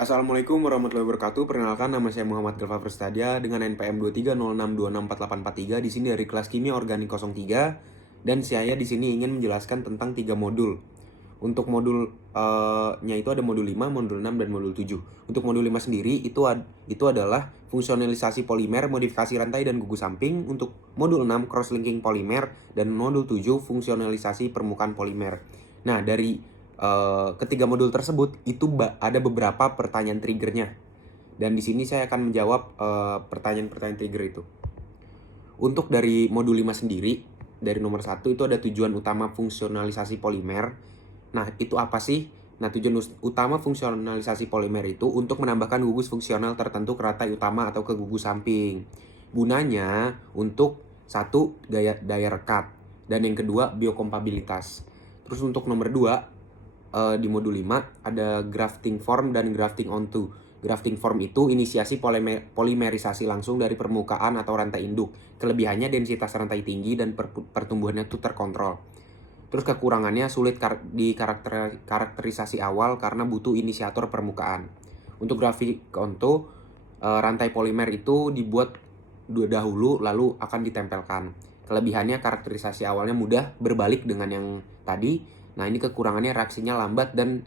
Assalamualaikum warahmatullahi wabarakatuh. Perkenalkan, nama saya Muhammad Galva Prastadia dengan NPM 2306264843. Di sini dari kelas Kimia Organik 03 dan saya di sini ingin menjelaskan tentang 3 modul. Untuk modulnya itu ada modul 5, modul 6 dan modul 7. Untuk modul 5 sendiri itu adalah fungsionalisasi polimer, modifikasi rantai dan gugus samping. Untuk modul 6 cross-linking polimer dan modul 7 fungsionalisasi permukaan polimer. Nah, dari ketiga modul tersebut itu ada beberapa pertanyaan triggernya, dan di sini saya akan menjawab pertanyaan-pertanyaan trigger itu. Untuk dari modul 5 sendiri, dari nomor 1 itu ada tujuan utama fungsionalisasi polimer. Nah, itu apa sih? Nah, tujuan utama fungsionalisasi polimer itu untuk menambahkan gugus fungsional tertentu ke rantai utama atau ke gugus samping. Gunanya untuk satu, daya rekat, dan yang kedua biokompatibilitas. Terus untuk nomor 2, di modul 5 ada grafting form dan grafting onto. Grafting form itu inisiasi polimerisasi langsung dari permukaan atau rantai induk. Kelebihannya densitas rantai tinggi dan pertumbuhannya itu terkontrol. Terus kekurangannya sulit karakterisasi awal karena butuh inisiator permukaan. Untuk grafting onto, rantai polimer itu dibuat dahulu lalu akan ditempelkan. Kelebihannya karakterisasi awalnya mudah berbalik dengan yang tadi. Nah, ini kekurangannya reaksinya lambat dan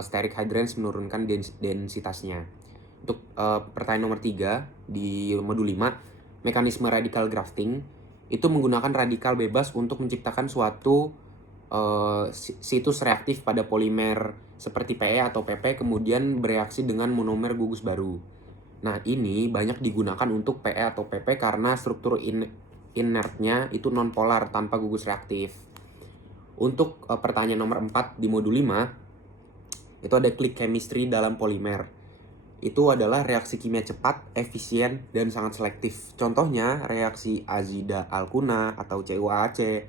steric hydrants menurunkan densitasnya. Untuk pertanyaan nomor 3 di modul 5, mekanisme radikal grafting itu menggunakan radikal bebas untuk menciptakan suatu situs reaktif pada polimer seperti PE atau PP, kemudian bereaksi dengan monomer gugus baru. Nah, ini banyak digunakan untuk PE atau PP karena struktur inertnya itu nonpolar tanpa gugus reaktif. Untuk pertanyaan nomor 4 di modul 5, itu ada click chemistry dalam polimer. Itu adalah reaksi kimia cepat, efisien, dan sangat selektif. Contohnya reaksi azida alkuna atau CuAC.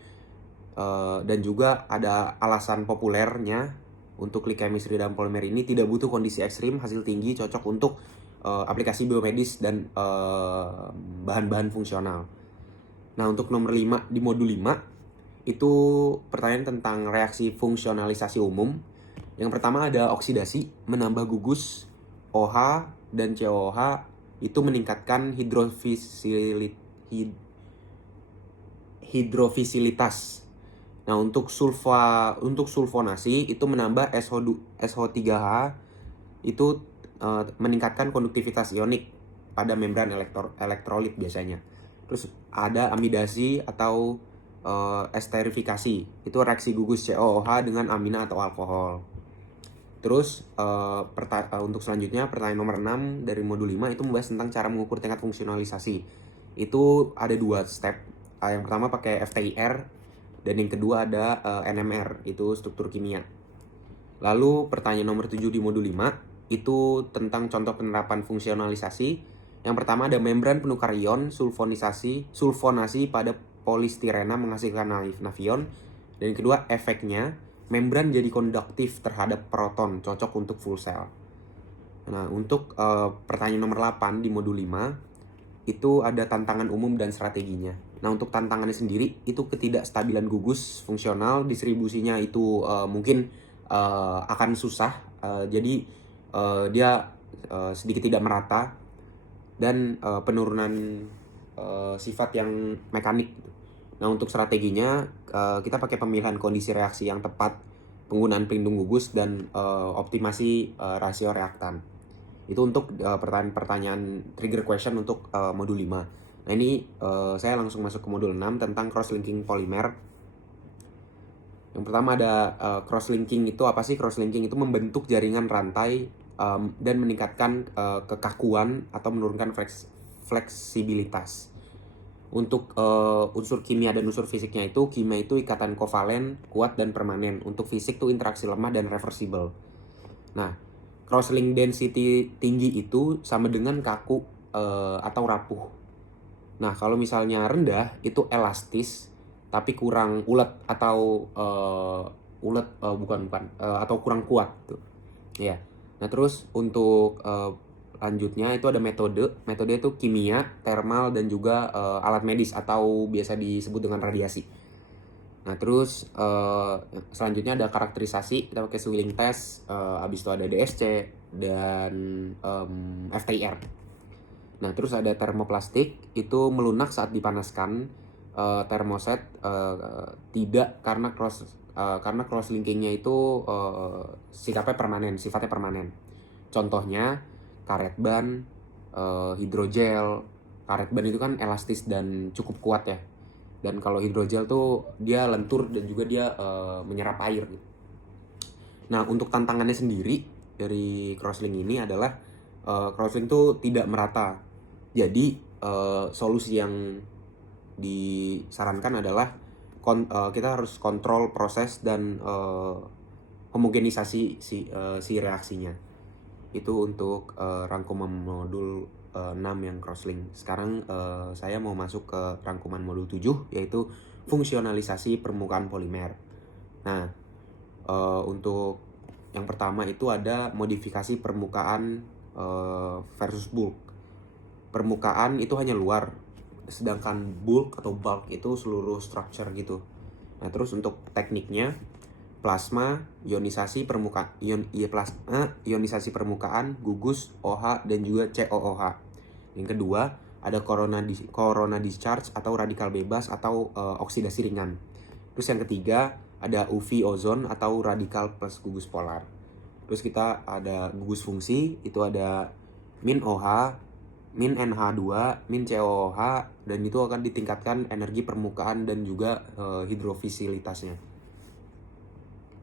Dan juga ada alasan populernya untuk click chemistry dalam polimer ini tidak butuh kondisi ekstrim, hasil tinggi, cocok untuk aplikasi biomedis dan bahan-bahan fungsional. Nah, untuk nomor 5 di modul 5 itu pertanyaan tentang reaksi fungsionalisasi umum. Yang pertama ada oksidasi, menambah gugus OH dan COOH itu meningkatkan hidrofisilitas. Nah, untuk sulfonasi itu menambah SO3H itu meningkatkan konduktivitas ionik pada membran elektrolit biasanya. Terus ada amidasi atau esterifikasi, itu reaksi gugus COOH dengan amina atau alkohol. Terus untuk selanjutnya pertanyaan nomor 6 dari modul 5 itu membahas tentang cara mengukur tingkat fungsionalisasi. Itu ada 2 step. Yang pertama pakai FTIR dan yang kedua ada NMR, itu struktur kimia. Lalu pertanyaan nomor 7 di modul 5 itu tentang contoh penerapan fungsionalisasi. Yang pertama ada membran penukar ion sulfonasi pada polistirena menghasilkan nafion. Dan yang kedua, efeknya membran jadi konduktif terhadap proton, cocok untuk fuel cell. Nah, untuk pertanyaan nomor 8 di modul 5 itu ada tantangan umum dan strateginya. Nah, untuk tantangannya sendiri itu ketidakstabilan gugus fungsional, distribusinya itu mungkin akan susah, jadi dia sedikit tidak merata, dan penurunan sifat yang mekanik. Nah, untuk strateginya kita pakai pemilihan kondisi reaksi yang tepat, penggunaan pelindung gugus, dan optimasi rasio reaktan. Itu untuk pertanyaan trigger question untuk modul 5. Nah, ini saya langsung masuk ke modul 6 tentang cross-linking polimer. Yang pertama ada cross-linking. Itu apa sih? Cross-linking itu membentuk jaringan rantai dan meningkatkan kekakuan atau menurunkan fleksibilitas. Untuk unsur kimia dan unsur fisiknya itu, kimia itu ikatan kovalen, kuat dan permanen. Untuk fisik itu interaksi lemah dan reversible. Nah, crosslink density tinggi itu sama dengan kaku atau rapuh. Nah, kalau misalnya rendah itu elastis tapi kurang ulet atau atau kurang kuat tuh. Ya. Nah, terus untuk lanjutnya itu ada metode itu kimia, termal, dan juga alat medis atau biasa disebut dengan radiasi. Nah terus selanjutnya ada karakterisasi, kita pakai Swilling test, habis itu ada DSC dan FTIR. Nah terus ada termoplastik, itu melunak saat dipanaskan. Termoset tidak, karena cross linkingnya itu sifatnya permanen. Contohnya karet ban, hidrogel. Karet ban itu kan elastis dan cukup kuat ya. Dan kalau hidrogel tuh dia lentur dan juga dia menyerap air. Nah untuk tantangannya sendiri dari crosslink ini adalah crosslink tuh tidak merata. Jadi solusi yang disarankan adalah kita harus kontrol proses dan homogenisasi si reaksinya. Itu untuk rangkuman modul 6 yang crosslink. Sekarang saya mau masuk ke rangkuman modul 7, yaitu fungsionalisasi permukaan polimer. Nah, untuk yang pertama itu ada modifikasi permukaan versus bulk. Permukaan itu hanya luar, sedangkan bulk atau bulk itu seluruh structure gitu. Nah, terus untuk tekniknya, plasma, ionisasi permukaan, ionisasi permukaan, gugus, OH dan juga COOH. Yang kedua, ada corona discharge atau radikal bebas atau oksidasi ringan. Terus yang ketiga, ada UV ozon atau radikal plus gugus polar. Terus kita ada gugus fungsi, itu ada min OH, min NH2, min COOH, dan itu akan ditingkatkan energi permukaan dan juga hidrofisilitasnya.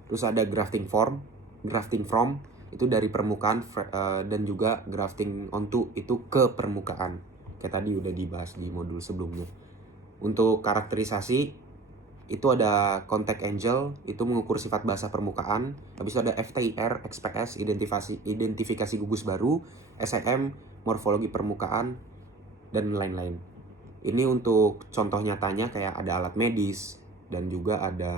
Terus ada grafting from itu dari permukaan dan juga grafting onto itu ke permukaan. Kayak tadi udah dibahas di modul sebelumnya. Untuk karakterisasi itu ada contact angle, itu mengukur sifat basah permukaan. Habis itu ada FTIR, XPS, identifikasi gugus baru, SEM, morfologi permukaan, dan lain-lain. Ini untuk contoh nyatanya kayak ada alat medis dan juga ada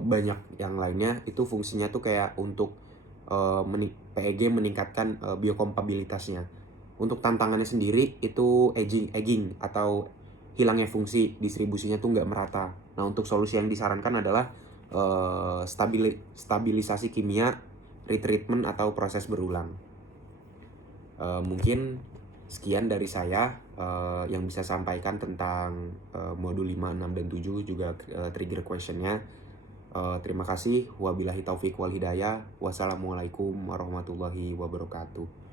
banyak yang lainnya. Itu fungsinya tuh kayak untuk PEG meningkatkan biokompatibilitasnya. Untuk tantangannya sendiri itu aging atau hilangnya fungsi, distribusinya tuh nggak merata. Nah untuk solusi yang disarankan adalah stabilisasi kimia, retreatment atau proses berulang. Mungkin sekian dari saya yang bisa sampaikan tentang modul 5, 6, dan 7 juga trigger questionnya. Terima kasih. Wabillahi taufiq wal hidayah. Wassalamualaikum warahmatullahi wabarakatuh.